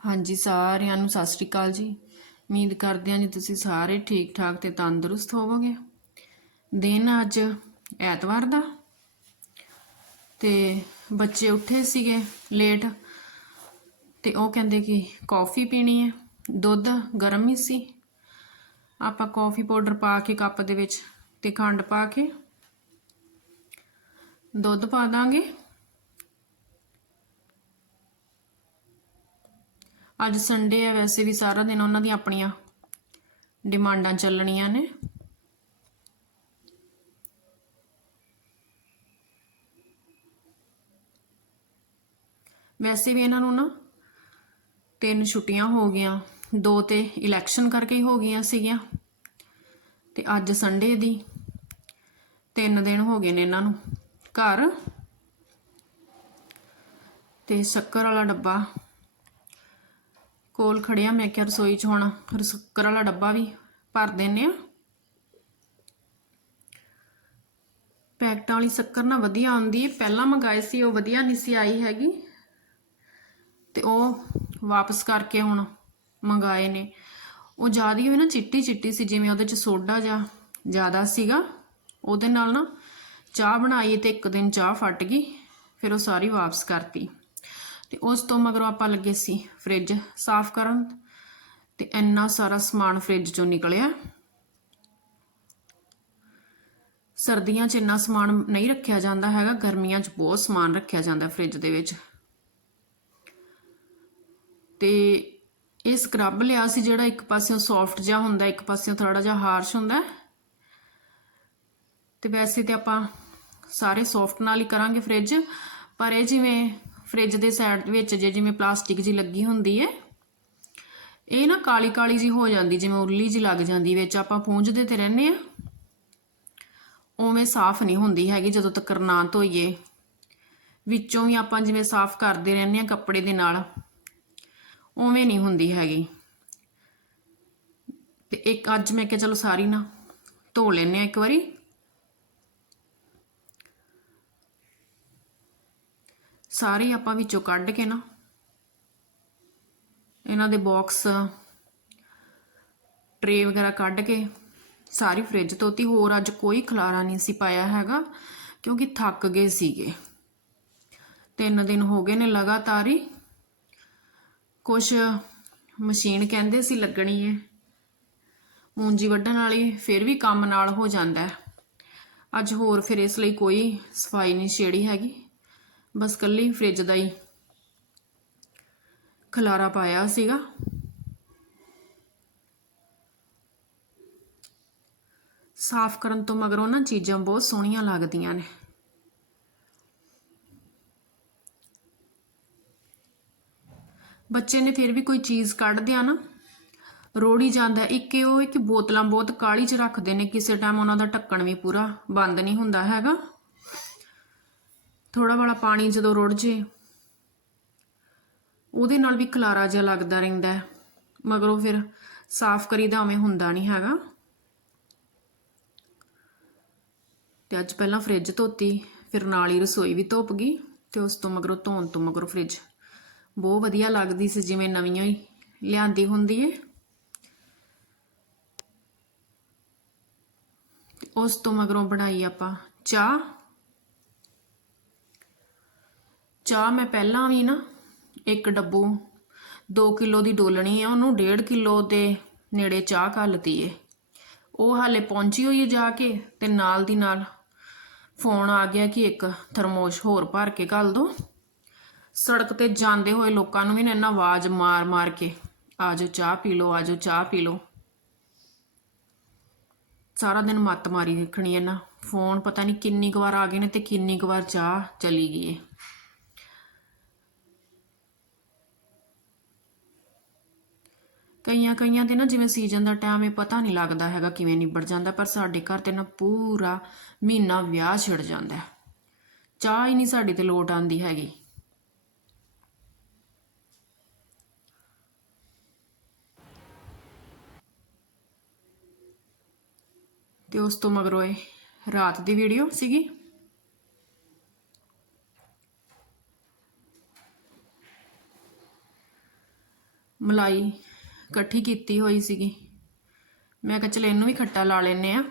ਹਾਂਜੀ, ਸਾਰਿਆਂ ਨੂੰ ਸਤਿ ਸ਼੍ਰੀ ਅਕਾਲ ਜੀ। ਉਮੀਦ ਕਰਦੇ ਹਾਂ ਜੀ ਤੁਸੀਂ ਸਾਰੇ ਠੀਕ ਠਾਕ ਤੇ ਤੰਦਰੁਸਤ ਹੋਵੋਗੇ। ਦਿਨ ਅੱਜ ਐਤਵਾਰ ਦਾ ਤੇ ਬੱਚੇ ਉੱਠੇ ਸੀਗੇ ਲੇਟ ਤੇ ਉਹ ਕਹਿੰਦੇ ਕਿ ਕੌਫੀ ਪੀਣੀ ਹੈ। ਦੁੱਧ ਗਰਮ ਹੀ ਸੀ। ਆਪਾਂ ਕੌਫੀ ਪਾਊਡਰ ਪਾ ਕੇ ਕੱਪ ਦੇ ਵਿੱਚ ਤੇ ਖੰਡ ਪਾ ਕੇ ਦੁੱਧ ਪਾ ਦਾਂਗੇ। ਅੱਜ ਸੰਡੇ ਹੈ, ਵੈਸੇ ਵੀ ਸਾਰਾ ਦਿਨ ਉਹਨਾਂ ਦੀਆਂ ਆਪਣੀਆਂ ਡਿਮਾਂਡਾਂ ਚੱਲਣੀਆਂ ਨੇ। ਵੈਸੇ ਵੀ ਇਹਨਾਂ ਨੂੰ ਨਾ ਤਿੰਨ ਛੁੱਟੀਆਂ ਹੋ ਗਈਆਂ, ਦੋ ਤੇ ਇਲੈਕਸ਼ਨ ਕਰਕੇ ਹੀ ਹੋ ਗਈਆਂ ਸੀਗੀਆਂ। ਤੇ ਅੱਜ ਸੰਡੇ ਦੀ ਤਿੰਨ ਦਿਨ ਹੋ ਗਏ ਨੇ ਇਹਨਾਂ ਨੂੰ ਘਰ। ਤੇ ਸ਼ੱਕਰ ਵਾਲਾ ਡੱਬਾ ਕੋਲ ਖੜਿਆ ਮੈਂ ਕਿਹਾ ਰਸੋਈ 'ਚ ਹੁਣ ਸ਼ੱਕਰ ਵਾਲਾ ਡੱਬਾ ਵੀ ਭਰ ਦਿੰਨੇ ਆ। ਪੈਕਟਾਂ ਵਾਲੀ ਸ਼ੱਕਰ ਨਾ ਵਧੀਆ ਆਉਂਦੀ ਹੈ ਪਹਿਲਾਂ ਮੰਗਾਈ ਸੀ, ਉਹ ਵਧੀਆ ਨਹੀਂ ਸੀ ਆਈ ਹੈਗੀ। ਤੇ ਉਹ ਵਾਪਸ ਕਰਕੇ ਹੁਣ ਮੰਗਾਏ ਨੇ। ਉਹ ਜ਼ਿਆਦਾ ਹੀ ਨਾ ਚਿੱਟੀ ਚਿੱਟੀ ਸੀ, ਜਿਵੇਂ ਉਹਦੇ 'ਚ ਸੋਡਾ ਜਾਂ ਜ਼ਿਆਦਾ ਸੀਗਾ। ਉਹਦੇ ਨਾਲ ਨਾ ਚਾਹ ਬਣਾਈ ਤੇ ਇੱਕ ਦਿਨ ਚਾਹ ਫਟ ਗਈ, ਫਿਰ ਉਹ ਸਾਰੀ ਵਾਪਸ ਕਰਤੀ। ਤੇ ਉਸ ਤੋਂ ਮਗਰੋਂ ਆਪਾਂ ਲੱਗੇ ਸੀ ਫ੍ਰਿਜ ਸਾਫ਼ ਕਰਨ ਤੇ ਇੰਨਾ ਸਾਰਾ ਸਮਾਨ ਫ੍ਰਿਜ ਚੋਂ ਨਿਕਲਿਆ। ਸਰਦੀਆਂ 'ਚ ਇੰਨਾ ਸਮਾਨ ਨਹੀਂ ਰੱਖਿਆ ਜਾਂਦਾ ਹੈਗਾ, ਗਰਮੀਆਂ 'ਚ ਬਹੁਤ ਸਮਾਨ ਰੱਖਿਆ ਜਾਂਦਾ ਫ੍ਰਿਜ ਦੇ ਵਿੱਚ। ਤੇ ਇਹ ਸਕਰਬ ਲਿਆ ਸੀ ਜਿਹੜਾ ਇੱਕ ਪਾਸਿਓਂ ਸੌਫਟ ਜਿਹਾ ਹੁੰਦਾ, ਇੱਕ ਪਾਸਿਓਂ ਥੋੜਾ ਜਿਹਾ ਹਾਰਸ਼ ਹੁੰਦਾ। ਤੇ ਵੈਸੇ ਤੇ ਆਪਾਂ ਸਾਰੇ ਸੌਫਟ ਨਾਲ ਹੀ ਕਰਾਂਗੇ ਫ੍ਰਿਜ, ਪਰ ਇਹ ਜਿਵੇਂ ਫ੍ਰਿਜ ਦੇ ਸਾਈਡ ਵਿੱਚ ਜੇ ਜਿਵੇਂ ਪਲਾਸਟਿਕ ਜੀ ਲੱਗੀ ਹੁੰਦੀ ਹੈ ਇਹ ਨਾ ਕਾਲੀ ਕਾਲੀ ਜੀ ਹੋ ਜਾਂਦੀ, ਜਿਵੇਂ ਉੱਲੀ ਜੀ ਲੱਗ ਜਾਂਦੀ, ਵਿੱਚ ਆਪਾਂ ਪੂੰਝਦੇ ਤੇ ਰਹਿੰਦੇ ਆ। ਉਵੇਂ ਸਾਫ਼ ਨਹੀਂ ਹੁੰਦੀ ਹੈਗੀ ਜਦੋਂ ਤੱਕ ਨਾ ਧੋਈਏ। ਵਿੱਚੋਂ ਵੀ ਆਪਾਂ ਜਿਵੇਂ ਸਾਫ਼ ਕਰਦੇ ਰਹਿੰਦੇ ਆ ਕੱਪੜੇ ਦੇ ਨਾਲ, ਉਵੇਂ ਨਹੀਂ ਹੁੰਦੀ ਹੈਗੀ। ਤੇ ਇੱਕ ਅੱਜ ਮੈਂ ਕਿਹਾ ਚਲੋ ਸਾਰੀ ਨਾ ਧੋ ਲੈਨੇ ਆ ਇੱਕ ਵਾਰੀ। ਸਾਰੇ ਆਪਾਂ ਵਿੱਚੋਂ ਕੱਢ ਕੇ ਨਾ, ਇਹਨਾਂ ਦੇ ਬਾਕਸ ਟਰੇ ਵਗੈਰਾ ਕੱਢ ਕੇ ਸਾਰੀ ਫ੍ਰਿਜ ਧੋਤੀ। ਹੋਰ ਅੱਜ ਕੋਈ ਖਲਾਰਾ ਨਹੀਂ ਸੀ ਪਾਇਆ ਹੈਗਾ, ਕਿਉਂਕਿ ਥੱਕ ਗਏ ਸੀਗੇ। ਤਿੰਨ ਦਿਨ ਹੋ ਗਏ ਨੇ ਲਗਾਤਾਰ ਹੀ। ਕੁਝ ਮਸ਼ੀਨ ਕਹਿੰਦੇ ਸੀ ਲੱਗਣੀ ਹੈ ਮੂੰਜੀ ਵੱਢਣ ਵਾਲੀ ਫਿਰ ਵੀ ਕੰਮ ਨਾਲ ਹੋ ਜਾਂਦਾ। ਹੈ ਅੱਜ ਹੋਰ ਫਿਰ ਇਸ ਲਈ ਕੋਈ ਸਫ਼ਾਈ ਨਹੀਂ ਛੇੜੀ ਹੈਗੀ। ਬਸ ਕੱਲੀ ਫ੍ਰਿਜ ਦਾ ਹੀ ਖਲਾਰਾ ਪਾਇਆ ਸੀਗਾ। ਸਾਫ਼ ਕਰਨ ਤੋਂ ਮਗਰੋਂ ਨਾ ਚੀਜ਼ਾਂ ਬਹੁਤ ਸੋਹਣੀਆਂ ਲੱਗਦੀਆਂ ਨੇ। ਬੱਚੇ ਨੇ ਫਿਰ ਵੀ ਕੋਈ ਚੀਜ਼ ਕੱਢ ਆ ਨਾ, ਰੋੜੀ ਜਾਂਦਾ ਇੱਕ ਇਹ ਉਹ ਹੈ ਕਿ ਬੋਤਲਾਂ ਬਹੁਤ ਕਾਲੀ ਚ ਰੱਖਦੇ ਨੇ, ਕਿਸੇ ਟਾਈਮ ਉਹਨਾਂ ਦਾ ਢੱਕਣ ਵੀ ਪੂਰਾ ਬੰਦ ਨਹੀਂ ਹੁੰਦਾ ਹੈਗਾ। ਥੋੜਾ ਬੜਾ ਪਾਣੀ ਜਦੋਂ ਰੁੜ ਜੇ, ਉਹਦੇ ਨਾਲ ਵੀ ਖਲਾਰਾ ਜਿਹਾ ਲੱਗਦਾ ਰਹਿੰਦਾ ਹੈ। ਮਗਰੋਂ ਫਿਰ ਸਾਫ਼ ਕਰੀਦਾ ਉਵੇਂ ਹੁੰਦਾ ਨਹੀਂ ਹੈਗਾ। ਤੇ ਅੱਜ ਪਹਿਲਾਂ ਫ੍ਰਿਜ ਧੋਤੀ, ਫਿਰ ਨਾਲ ਹੀ ਰਸੋਈ ਵੀ ਧੋਪ ਗਈ ਤੇ ਉਸ ਤੋਂ ਮਗਰੋਂ ਧੋਣ ਤੋਂ ਮਗਰੋਂ ਫ੍ਰਿਜ। ਬਹੁਤ ਵਧੀਆ ਲੱਗਦੀ ਸੀ ਜਿਵੇਂ ਨਵੀਂ ਹੀ ਲਿਆਂਦੀ ਹੁੰਦੀ ਏ। ਉਸ ਤੋਂ ਮਗਰੋਂ ਬਣਾਈ ਆਪਾਂ ਚਾਹ। ਚਾਹ ਮੈਂ ਪਹਿਲਾਂ ਵੀ ਨਾ ਇੱਕ ਡੱਬੂ 2 ਕਿਲੋ ਦੀ ਡੋਲਣੀ ਆ, ਉਹਨੂੰ 1.5 ਕਿਲੋ ਦੇ ਨੇੜੇ ਚਾਹ ਘੱਲਤੀ ਏ। ਉਹ ਹਾਲੇ ਪਹੁੰਚੀ ਹੋਈ ਹੈ ਜਾ ਕੇ ਤੇ ਨਾਲ ਦੀ ਨਾਲ ਫੋਨ ਆ ਗਿਆ ਕਿ ਇੱਕ ਥਰਮੋਸ਼ ਹੋਰ ਭਰ ਕੇ ਘੱਲ ਦੋ। ਸੜਕ ਤੇ ਜਾਂਦੇ ਹੋਏ ਲੋਕਾਂ ਨੂੰ ਵੀ ਨਾ ਇਹਨਾਂ ਆਵਾਜ਼ ਮਾਰ ਮਾਰ ਕੇ, ਆਜੋ ਚਾਹ ਪੀ ਲਓ, ਆਜੋ ਚਾਹ ਪੀ ਲਓ। ਸਾਰਾ ਦਿਨ ਮੱਤ ਮਾਰੀ ਦੇਖਣੀ ਹੈ ਨਾ। ਫੋਨ ਪਤਾ ਨਹੀਂ ਕਿੰਨੀ ਕੁ ਵਾਰ ਆ ਗਏ ਨੇ ਤੇ ਕਿੰਨੀ ਕੁ ਵਾਰ ਚਾਹ ਚਲੀ ਗਈ ਹੈ ਕਈਆਂ ਕਈਆਂ ਦੇ ਨਾ ਜਿਵੇਂ ਸੀਜ਼ਨ ਦਾ ਟਾਈਮ ਹੈ ਪਤਾ ਨਹੀਂ ਲੱਗਦਾ ਹੈਗਾ ਕਿਵੇਂ ਨਿਬੜ ਜਾਂਦਾ, ਪਰ ਸਾਡੇ ਘਰ ਤੇ ਨਾ ਪੂਰਾ ਮਹੀਨਾ ਵਿਆਹ ਛਿੜ ਜਾਂਦਾ ਚਾਹ ਹੀ ਨਹੀਂ ਸਾਡੀ ਤੇ ਲੋਟ ਆਂਦੀ ਹੈਗੀ। ਤੇ ਉਸ ਤੋਂ ਮਗਰੋਂ ਇਹ ਰਾਤ ਦੀ ਵੀਡੀਓ ਸੀਗੀ। ਮਲਾਈ ਇਕੱਠੀ ਕੀਤੀ ਹੋਈ ਸੀਗੀ ਮੈਂ ਕਿਹਾ ਚਲ ਇਹਨੂੰ ਵੀ ਖੱਟਾ ਲਾ ਲੈਨੇ ਆ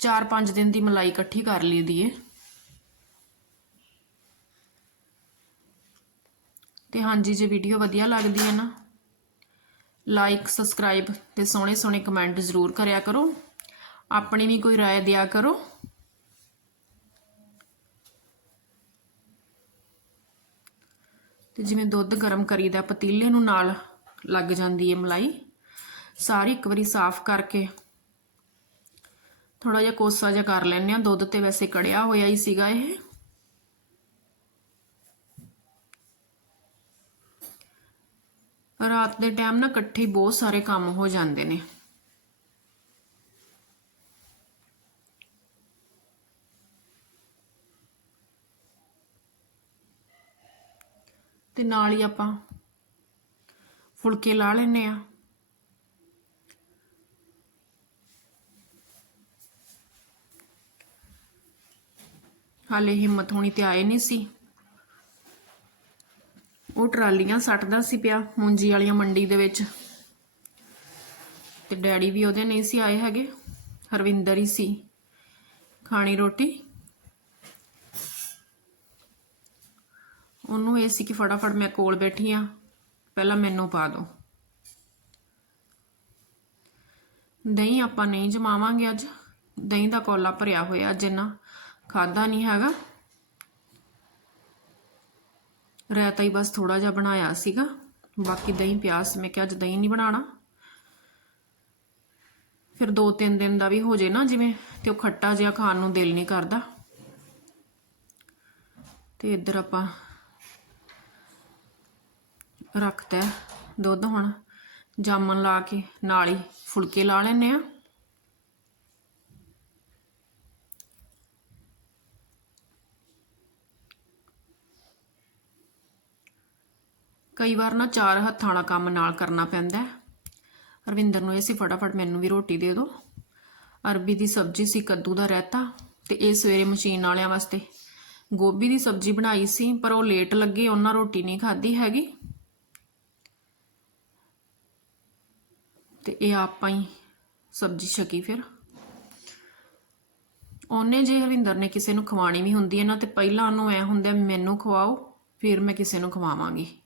ਚਾਰ ਪੰਜ ਦਿਨ ਦੀ ਮਲਾਈ ਇਕੱਠੀ ਕਰ ਲਈ ਦੀ ਏ ਤੇ ਹਾਂਜੀ ਜੇ ਵੀਡੀਓ ਵਧੀਆ ਲੱਗਦੀ ਹੈ ਨਾ ਲਾਈਕ ਸਬਸਕ੍ਰਾਈਬ ਤੇ ਸੋਹਣੇ ਸੋਹਣੇ ਕਮੈਂਟ ਜ਼ਰੂਰ ਕਰਿਆ ਕਰੋ ਆਪਣੀ ਵੀ ਕੋਈ رائے ਦਿਆ ਕਰੋ ਤੇ ਜਿਵੇਂ ਦੁੱਧ ਗਰਮ ਕਰੀਦਾ, ਪਤੀਲੇ ਨੂੰ ਨਾਲ ਲੱਗ ਜਾਂਦੀ ਹੈ ਮਲਾਈ। ਸਾਰੀ ਇੱਕ ਵਾਰੀ ਸਾਫ਼ ਕਰਕੇ ਥੋੜਾ ਜਿਹਾ ਕੋਸਾ ਜਿਹਾ ਕਰ ਲੈਣੇ ਆ ਦੁੱਧ ਤੇ ਵੈਸੇ ਕੜਿਆ ਹੋਇਆ ਹੀ ਸੀਗਾ ਇਹ। ਰਾਤ ਦੇ ਟਾਈਮ ਨਾ ਇਕੱਠੇ ਬਹੁਤ ਸਾਰੇ ਕੰਮ ਹੋ ਜਾਂਦੇ ਨੇ। ਤੇ ਨਾਲ ਹੀ ਆਪਾਂ ਫੁਲਕੇ ਲਾ ਲੈਨੇ ਆ ਹਾਲੇ ਹਿੰਮਤ ਹੋਣੀ ਤੇ ਆਏ ਨਹੀਂ ਸੀ। ਉਹ ਟਰਾਲੀਆਂ ਸੱਟਦਾ ਸੀ ਪਿਆ ਮੁੰਜੀ ਵਾਲੀਆਂ ਮੰਡੀ ਦੇ ਵਿੱਚ। ਤੇ ਡੈਡੀ ਵੀ ਉਹਦੇ ਨਹੀਂ ਸੀ ਆਏ ਹੈਗੇ। ਹਰਵਿੰਦਰ ਹੀ ਸੀ। ਖਾਣੀ ਰੋਟੀ ਉਹਨੂੰ ਇਹ ਸੀ ਕਿ ਫਟਾਫਟ ਮੈਂ ਕੋਲ ਬੈਠੀ ਆ। ਪਹਿਲਾਂ ਮੈਨੂੰ ਪਾ ਦਿਓ ਦਹੀਂ ਆਪਾਂ ਨਹੀਂ ਜਮਾਵਾਂਗੇ ਅੱਜ। ਦਹੀਂ ਦਾ ਕੋਲਾ ਭਰਿਆ ਹੋਇਆ ਅੱਜ ਖਾਦਾ ਨਹੀਂ ਹੈਗਾ। ਰਾਇਤਾ ਹੀ ਬਸ ਥੋੜਾ ਜਿਹਾ ਬਣਾਇਆ ਸੀਗਾ। ਬਾਕੀ ਦਹੀਂ ਪਿਆ ਮੈਂ ਕਿਹਾ ਅੱਜ ਦਹੀਂ ਨਹੀਂ ਬਣਾਉਣਾ। ਫਿਰ ਦੋ ਤਿੰਨ ਦਿਨ ਦਾ ਵੀ ਹੋ ਜੇ ਨਾ ਜਿਵੇਂ, ਤੇ ਉਹ ਖੱਟਾ ਜਿਹਾ ਖਾਣ ਨੂੰ ਦਿਲ ਨਹੀਂ ਕਰਦਾ। ਤੇ ਇੱਧਰ ਆਪਾਂ ਰੱਖਤਾ ਦੁੱਧ ਹੁਣ, ਜਾਮਣ ਲਾ ਕੇ ਨਾਲ ਹੀ ਫੁਲਕੇ ਲਾ ਲੈਨੇ ਆ। ਕਈ ਵਾਰ ਨਾ ਚਾਰ ਹੱਥਾਂ ਵਾਲਾ ਕੰਮ ਨਾਲ ਕਰਨਾ ਪੈਂਦਾ ਰਵਿੰਦਰ ਨੂੰ ਇਹ ਸੀ, ਫਟਾਫਟ ਮੈਨੂੰ ਵੀ ਰੋਟੀ ਦੇ ਦਿਓ ਅਰਬੀ ਦੀ ਸਬਜ਼ੀ ਸੀ, ਕੱਦੂ ਦਾ ਰਹਿਤਾ ਤੇ ਇਹ ਸਵੇਰੇ ਮਸ਼ੀਨ ਵਾਲਿਆਂ ਵਾਸਤੇ। ਗੋਭੀ ਦੀ ਸਬਜ਼ੀ ਬਣਾਈ ਸੀ, ਪਰ ਉਹ ਲੇਟ ਲੱਗੇ, ਉਹਨਾਂ ਰੋਟੀ ਨਹੀਂ ਖਾਧੀ ਹੈਗੀ। ਤੇ ਇਹ ਆਪਾਂ ਹੀ ਸਬਜ਼ੀ ਛਕੀ ਫਿਰ। ਉਹਨੇ ਜੇ ਹਰਵਿੰਦਰ ਨੇ ਕਿਸੇ ਨੂੰ ਖਵਾਣੀ ਵੀ ਹੁੰਦੀ ਹੈ ਨਾ, ਤੇ ਪਹਿਲਾਂ ਉਹਨੂੰ ਐ ਹੁੰਦਾ, ਮੈਨੂੰ ਖਵਾਓ, ਫਿਰ ਮੈਂ ਕਿਸੇ ਨੂੰ ਖਵਾਵਾਂਗੀ।